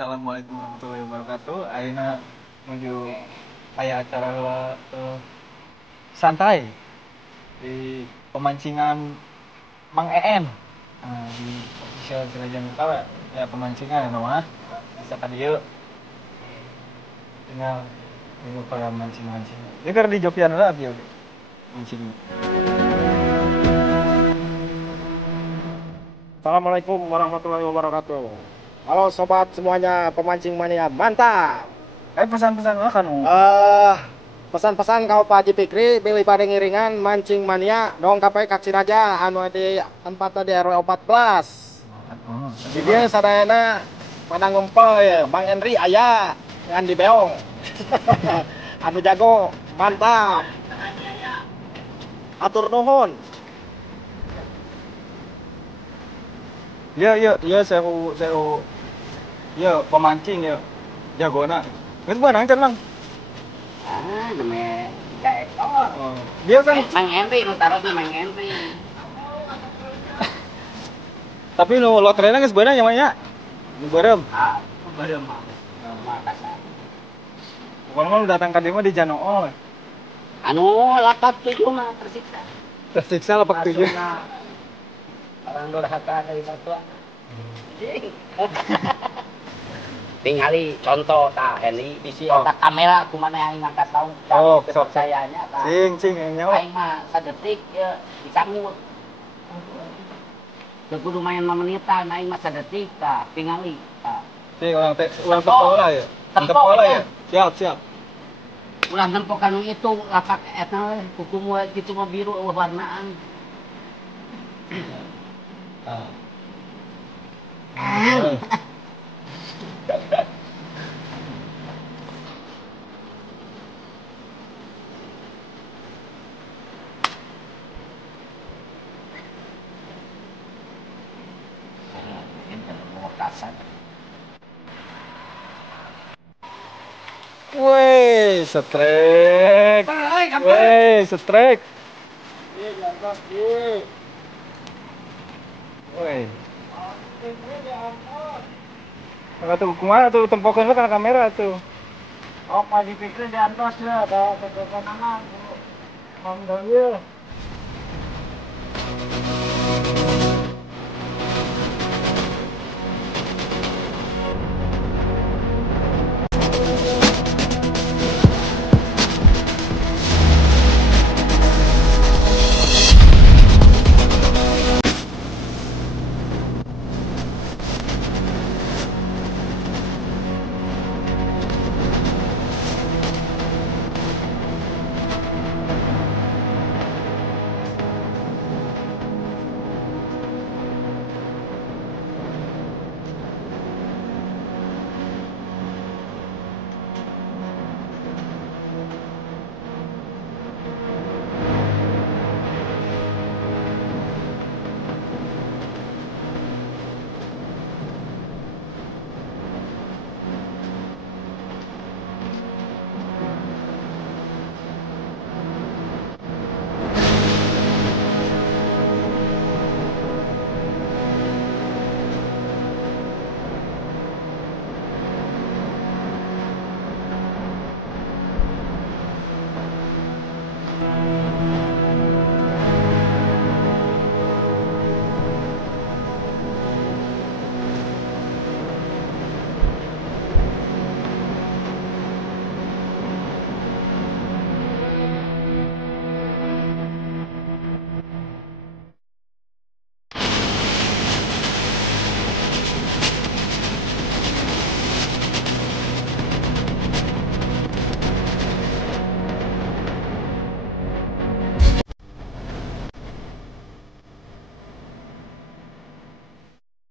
Assalamualaikum warahmatullahi wabarakatuh. Ayeuna menuju aya acara santai di pemancingan Mang EN. Di official Kerajaan Utara ya pemancingan mah bisa ka dieu. Tinggal dulu para mancing-mancing. Dia keur di Jogja lah bieu mancing. Assalamualaikum warahmatullahi wabarakatuh. Halo sobat semuanya pemancing mania, mantap. Pesan-pesan makan. Pesan-pesan kau Pak Haji Fikri, pilih pada ngiringan mancing mania, dong kapai kaksin aja, anu di tempat di RW 14. Di dia sadayana pada ngumpul ya, Bang Henry ayah, yang di beong. Anu jago, mantap. Atur nuhun. Ya seru. Ya pemancing ya. Jagona. Geus beunang can Mang. Namanya Kak Ekor. Dia kan Mang Henry, nu taruh di Mang Henry. tapi nu lotrena geus beunang nya nya. Nu beureum. Beureum mah. Makassar. Pokoknya lu datang ka dieu mah di Janool. Anu lapak 7 mah tersiksa. Tersiksa lapak 7. Orang durhaka dari mertua. Tingali contoh tah Henry bisi eta kamera kumaha aing ngangkat tahu kepercayaannya tah. Cing nyawa. Aing mah sadetik ya disangut. Teu kudu main 5 menitan, aing mah sadetik tah tingali tah. Cing ulang tepola ya. Tepola ya. Siap. Ulah nempo kanu itu lapak eta kuku mah kitu mah biru warnaan. Woi, setrek. Woi, setrek. Woi. Tuh, kumaha tuh tempokeun kana kamera tuh. Oh, Pak Dipikir di antos ya, ada kekenangan. Alhamdulillah.